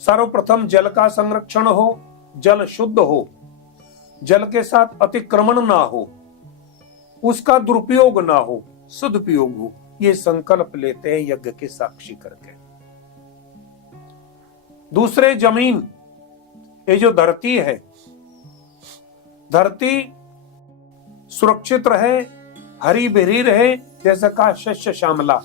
सर्वप्रथम जल का संरक्षण हो, जल शुद्ध हो, जल के साथ अतिक्रमण ना हो, उसका दुरुपयोग ना हो, सदुपयोग हो, ये संकल्प लेते हैं यज्ञ के साक्षी करके। दूसरे जमीन, ये जो धरती है, धरती सुरक्षित रहे, हरी भरी रहे, जैसा कहा शस्य श्यामला।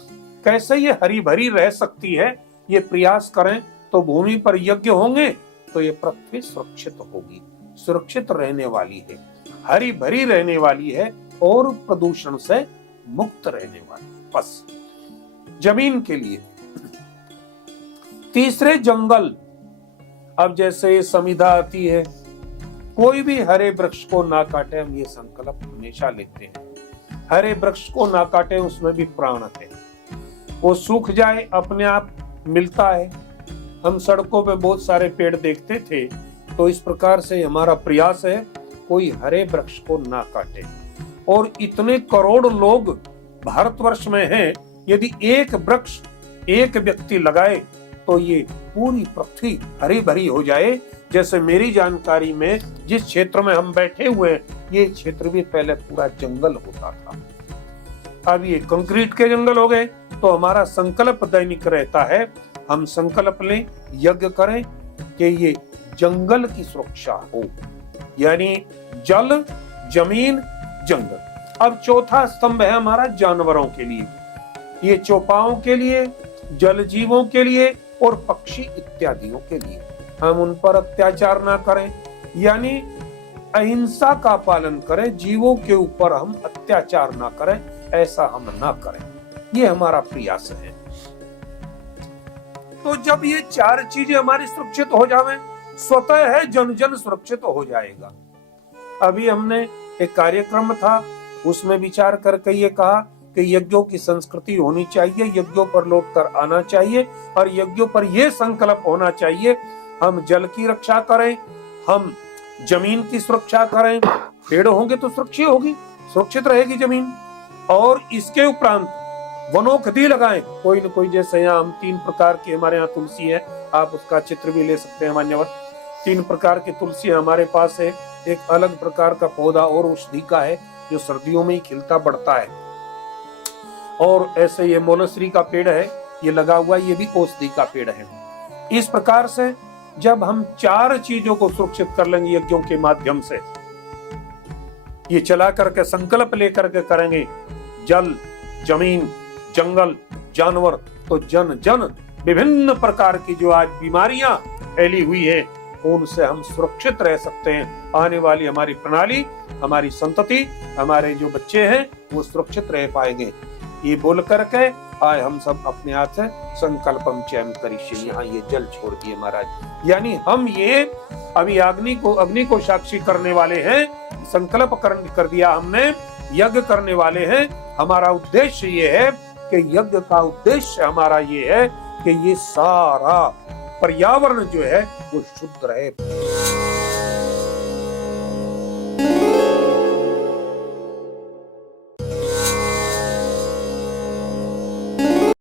कैसे ये हरी भरी रह सकती है, ये प्रयास करें तो भूमि पर यज्ञ होंगे तो ये पृथ्वी सुरक्षित होगी, सुरक्षित रहने वाली है, हरी भरी रहने वाली है और प्रदूषण से मुक्त रहने वाली। बस जमीन के लिए। तीसरे जंगल, अब जैसे समिधा आती है, कोई भी हरे वृक्ष को ना काटे, हम ये संकल्प हमेशा लेते हैं। हरे वृक्ष को ना काटे, उसमें भी प्राण है, वो सूख जाए अपने आप मिलता है। हम सड़कों पे बहुत सारे पेड़ देखते थे, तो इस प्रकार से हमारा प्रयास है कोई हरे वृक्ष को ना काटे। और इतने करोड़ लोग भारतवर्ष में हैं, यदि एक वृक्ष एक व्यक्ति लगाए तो ये पूरी पृथ्वी हरी भरी हो जाए। जैसे मेरी जानकारी में जिस क्षेत्र में हम बैठे हुए हैं, ये क्षेत्र भी पहले पूरा जंगल होता था, अब ये कंक्रीट के जंगल हो गए। तो हमारा संकल्प दैनिक रहता है, हम संकल्प लें, यज्ञ करें कि ये जंगल की सुरक्षा हो, यानी जल, जमीन, जंगल। अब चौथा स्तंभ है हमारा जानवरों के लिए, ये चौपाओं के लिए, जल जीवों के लिए और पक्षी इत्यादियों के लिए। हम उन पर अत्याचार ना करें, यानी अहिंसा का पालन करें, जीवों के ऊपर हम अत्याचार ना करें, ऐसा हम ना करें, ये हमारा प्रयास है। तो जब ये चार चीजें हमारी सुरक्षित हो जाएं, स्वतः है जन जन सुरक्षित हो जाएगा। अभी हमने एक कार्यक्रम था, उसमें विचार करके ये कहा कि यज्ञों की संस्कृति होनी चाहिए, यज्ञों पर लौट कर आना चाहिए और यज्ञों पर यह संकल्प होना चाहिए, हम जल की रक्षा करें, हम जमीन की सुरक्षा करें, पेड़ होंगे तो सुरक्षित होगी, सुरक्षित रहेगी जमीन। और इसके उपरांत वनौषधि लगाएं, कोई न कोई, जैसे यहाँ हम 3 प्रकार की, हमारे यहाँ तुलसी है, आप उसका चित्र भी ले सकते हैं मान्यवर। 3 प्रकार की तुलसी हमारे पास है, एक अलग प्रकार का पौधा और औषधि का है जो सर्दियों में ही खिलता बढ़ता है, और ऐसे ये मोलस्री का पेड़ है, ये लगा हुआ, ये भी औषधि का पेड़ है। इस प्रकार से जब हम 4 चीजों को सुरक्षित कर लेंगे यज्ञों के माध्यम से, ये चला करके संकल्प लेकर के करेंगे, जल, जमीन, जंगल, जानवर, तो जन जन विभिन्न प्रकार की जो आज बीमारियां फैली हुई है, उनसे हम सुरक्षित रह सकते हैं। आने वाली हमारी प्रणाली, हमारी संतति, हमारे जो बच्चे हैं, वो सुरक्षित रह पाएंगे। ये बोल करके आए हम सब अपने हाथ से संकल्पम चयन करिष्ये, यहाँ ये जल छोड़ दिए महाराज, यानी हम ये अभी अग्नि को साक्षी करने वाले हैं, संकल्प कर दिया हमने, यज्ञ करने वाले हैं। हमारा उद्देश्य ये है कि यज्ञ का उद्देश्य हमारा ये है कि ये सारा पर्यावरण जो है वो शुद्ध रहे।